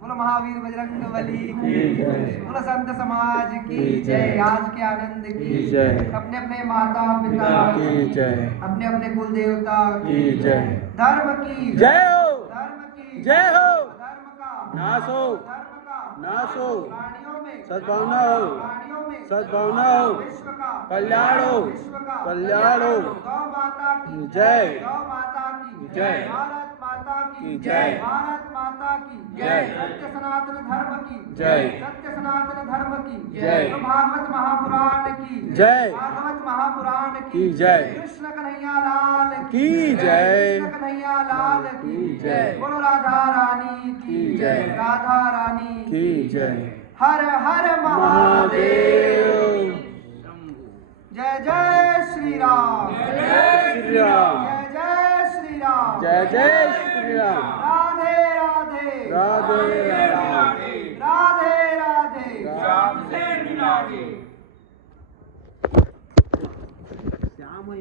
बोलो महावीर बजरंग बली की जय, बोलो संत समाज की जय, आज के आनंद की जय, अपने अपने माता पिता की जय, अपने अपने कुल देवता की जय, धर्म की जय हो, धर्म की जय हो, धर्म का नाश हो, धर्म का नाश हो, प्राणियों में सद्भावना हो, प्राणियों में सद्भावना हो, विश्व का कल्याण हो, विश्व का कल्याण हो, गौ माता की जय, गौ माता की जय, भारत माता की जय, भारत माता की जय, सत्य सनातन धर्म की जय, सत्य सनातन धर्म की जय, भागवत महापुराण की जय, भागवत महापुराण की जय, कृष्ण कन्हैया लाल की जय, कृष्ण कन्हैया लाल की जय, बोलो राधा रानी की जय, राधा रानी की जय, हर हर महादेव, जय जय श्री राम, जय श्री राम, जय जय श्री राम, जय जय श्री राम, राधे राधे, राधे राधे, राधे राधे, श्याम से राधे, श्याम